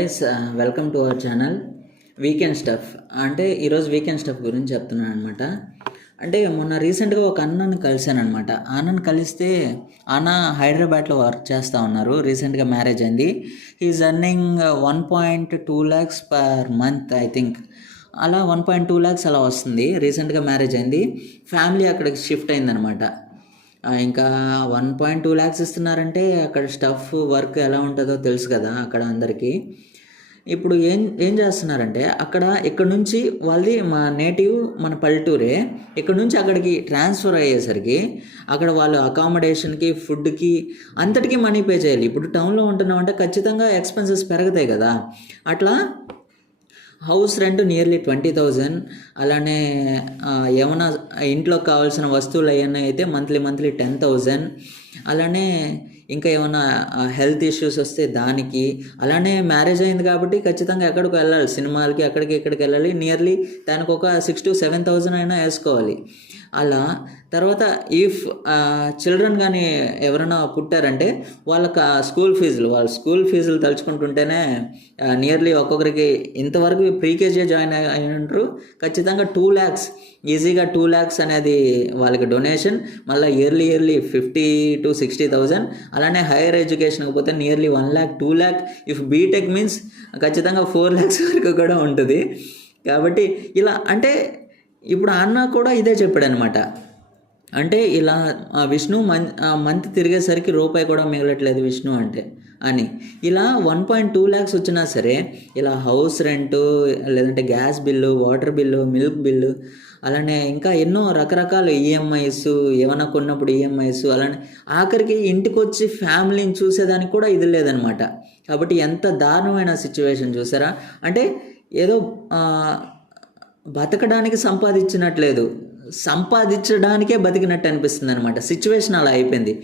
Guys, welcome to our channel weekend stuff. అంటే ఈరోజు weekend stuff గురించి చెప్తున్నాను అనమాట. అంటే మొన్న రీసెంట్గా ఒక అన్నను కలిశాను అనమాట. అన్నను కలిస్తే అన్న హైదరాబాద్లో వర్క్ చేస్తూ ఉన్నారు. రీసెంట్గా మ్యారేజ్ అయింది. He is earning 1.2 lakhs per month I think. అలా 1.2 lakhs అలా వస్తుంది. రీసెంట్గా మ్యారేజ్ అయింది. ఫ్యామిలీ అక్కడికి షిఫ్ట్ అయిందనమాట. ఇంకా 1.2 lakhs ఇస్తున్నారంటే అక్కడ స్టఫ్ వర్క్ ఎలా ఉంటుందో తెలుసు కదా అక్కడ అందరికీ. ఇప్పుడు ఏం ఏం చేస్తున్నారంటే ఇక్కడ నుంచి వాళ్ళది మా నేటివ్ మన పల్లెటూరే. ఇక్కడ నుంచి అక్కడికి ట్రాన్స్ఫర్ అయ్యేసరికి అక్కడ వాళ్ళు అకామిడేషన్కి, ఫుడ్కి అంతటికీ మనీ పే చేయాలి. ఇప్పుడు టౌన్లో ఉంటున్నామంటే ఖచ్చితంగా ఎక్స్పెన్సెస్ పెరుగుతాయి కదా. అట్లా హౌస్ రెంట్ నియర్లీ 20,000. అలానే ఏమైనా ఇంట్లోకి కావాల్సిన వస్తువులు అవన్నీ అయితే మంత్లీ 10,000. అలానే ఇంకా ఏమైనా హెల్త్ ఇష్యూస్ వస్తే దానికి, అలానే మ్యారేజ్ అయింది కాబట్టి ఖచ్చితంగా ఎక్కడికి వెళ్ళాలి, సినిమాలకి అక్కడికి ఇక్కడికి వెళ్ళాలి. నియర్లీ దానికి ఒక 6,000 to 7,000 అయినా వేసుకోవాలి. అలా తర్వాత ఇఫ్ చిల్డ్రన్ కానీ ఎవరైనా పుట్టారంటే వాళ్ళ స్కూల్ ఫీజులు తలుచుకుంటుంటేనే నియర్లీ ఒక్కొక్కరికి ఇంతవరకు ప్రీకేజీ జాయిన్ అయినారు. ఖచ్చితంగా 2 lakhs, ఈజీగా 2 lakhs అనేది వాళ్ళకి డొనేషన్. మళ్ళీ ఇయర్లీ 50,000 to 60,000. అలానే హైయర్ ఎడ్యుకేషన్కి పోతే nearly 1 lakh, 2 lakh. If BTech means ఖచ్చితంగా 4 lakhs వరకు కూడా ఉంటుంది. కాబట్టి ఇలా అంటే ఇప్పుడు అన్న కూడా ఇదే చెప్పాడు అనమాట. అంటే ఇలా విష్ణు మంత్ తిరిగేసరికి రూపాయి కూడా మిగలట్లేదు విష్ణు అంటే అని. ఇలా 1.2 lakhs వచ్చినా సరే ఇలా హౌస్ రెంటు, లేదంటే gas bill, water bill, milk bill, అలానే ఇంకా ఎన్నో రకరకాల ఈఎంఐస్, ఏమైనా కొన్నప్పుడు ఈఎంఐస్, అలానే ఆఖరికి ఇంటికి వచ్చి ఫ్యామిలీని చూసేదానికి కూడా ఇది లేదనమాట. కాబట్టి ఎంత దారుణమైన సిచ్యువేషన్ చూసారా. అంటే ఏదో బతకడానికి సంపాదించినట్లేదు, సంపాదించడానికే బతికినట్టు అనిపిస్తుంది అనమాట. సిచ్యువేషన్ అలా అయిపోయింది.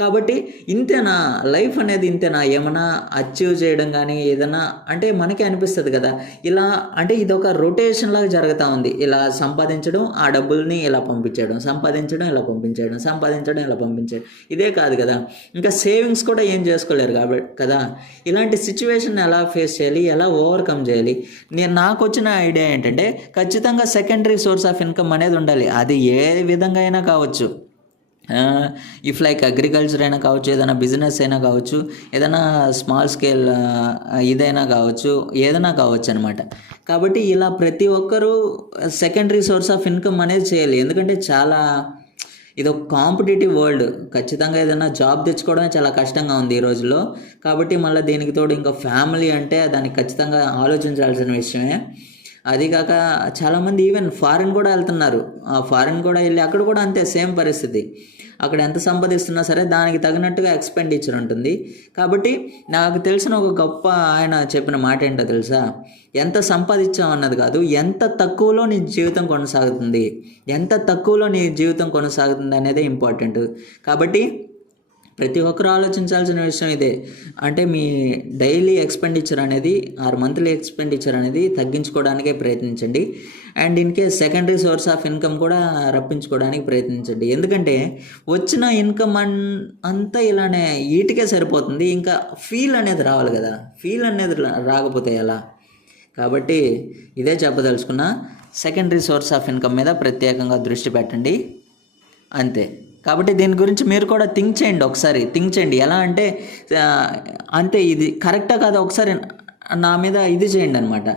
కాబట్టి ఇంతేనా లైఫ్ అనేది, ఇంతేనా ఏమైనా అచీవ్ చేయడం కానీ ఏదైనా అంటే మనకే అనిపిస్తుంది కదా. ఇలా అంటే ఇదొక రొటేషన్ లాగా జరుగుతూ ఉంది. ఇలా సంపాదించడం, ఆ డబ్బుల్ని ఇలా పంపించడం, సంపాదించడం ఇలా పంపించడం. ఇదే కాదు కదా, ఇంకా సేవింగ్స్ కూడా ఏం చేసుకోలేరు కాబట్టి కదా. ఇలాంటి సిచ్యువేషన్ ఎలా ఫేస్ చేయాలి, ఎలా ఓవర్కమ్ చేయాలి. నాకు వచ్చిన ఐడియా ఏంటంటే ఖచ్చితంగా సెకండరీ సోర్స్ ఆఫ్ ఇన్కమ్ అనేది ఉండాలి. అది ఏ విధంగా అయినా కావచ్చు. ఇఫ్ లైక్ అగ్రికల్చర్ అయినా కావచ్చు, ఏదైనా బిజినెస్ అయినా కావచ్చు, ఏదైనా స్మాల్ స్కేల్ ఇదైనా కావచ్చు, ఏదైనా కావచ్చు అనమాట. కాబట్టి ఇలా ప్రతి ఒక్కరూ సెకండరీ సోర్స్ ఆఫ్ ఇన్కమ్ అనేది చేయాలి. ఎందుకంటే ఇది ఒక కాంపిటేటివ్ వరల్డ్. ఖచ్చితంగా ఏదైనా జాబ్ తెచ్చుకోవడమే చాలా కష్టంగా ఉంది ఈ రోజుల్లో. కాబట్టి మళ్ళీ దీనికి తోడు ఇంకా ఫ్యామిలీ అంటే దానికి ఖచ్చితంగా ఆలోచించాల్సిన విషయమే. అది కాక చాలామంది ఈవెన్ ఫారిన్ కూడా వెళ్తున్నారు. ఫారిన్ కూడా వెళ్ళి అక్కడ కూడా అంతే సేమ్ పరిస్థితి. అక్కడ ఎంత సంపాదిస్తున్నా సరే దానికి తగినట్టుగా ఎక్స్పెండిచర్ ఉంటుంది. కాబట్టి నాకు తెలిసిన ఒక గొప్ప ఆయన చెప్పిన మాట ఏంటో తెలుసా, ఎంత సంపాదించాం అన్నది కాదు, ఎంత తక్కువలో నీ జీవితం కొనసాగుతుంది అనేదే ఇంపార్టెంట్. కాబట్టి ప్రతి ఒక్కరు ఆలోచించాల్సిన విషయం ఇదే. అంటే మీ డైలీ ఎక్స్పెండిచర్ అనేది మంత్లీ ఎక్స్పెండిచర్ అనేది తగ్గించుకోవడానికే ప్రయత్నించండి. And in case secondary source of income కూడా రప్పించుకోవడానికి ప్రయత్నించండి. ఎందుకంటే వచ్చిన ఇన్కమ్ అంతా ఇలానే వీటికే సరిపోతుంది. ఇంకా ఫీల్ అనేది రావాలి కదా, ఫీల్ అనేది రాకపోతే ఎలా. కాబట్టి ఇదే చెప్పదలుచుకున్నా, సెకండరీ సోర్స్ ఆఫ్ ఇన్కమ్ మీద ప్రత్యేకంగా దృష్టి పెట్టండి, అంతే. కాబట్టి దీని గురించి మీరు కూడా ఒకసారి థింక్ చేయండి. ఎలా అంటే అంతే, ఇది కరెక్టా కాదా ఒకసారి నా మీద ఇది చేయండి అనమాట.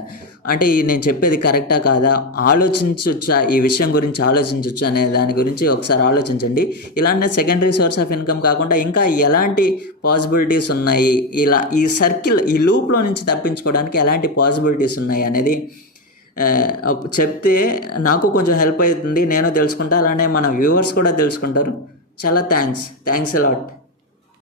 అంటే నేను చెప్పేది కరెక్టా కాదా, ఆలోచించవచ్చా, ఈ విషయం గురించి ఆలోచించవచ్చు అనే దాని గురించి ఒకసారి ఆలోచించండి. ఇలాంటి సెకండరీ సోర్స్ ఆఫ్ ఇన్కమ్ కాకుండా ఇంకా ఎలాంటి పాసిబిలిటీస్ ఉన్నాయి, ఇలా ఈ సర్కిల్, ఈ లూప్లో నుంచి తప్పించుకోవడానికి ఎలాంటి పాసిబిలిటీస్ ఉన్నాయి అనేది చెప్తే నాకు కొంచెం హెల్ప్ అవుతుంది, నేను తెలుసుకుంటా, అలానే మన వ్యూవర్స్ కూడా తెలుసుకుంటారు. చాలా థ్యాంక్స్ అలాట్.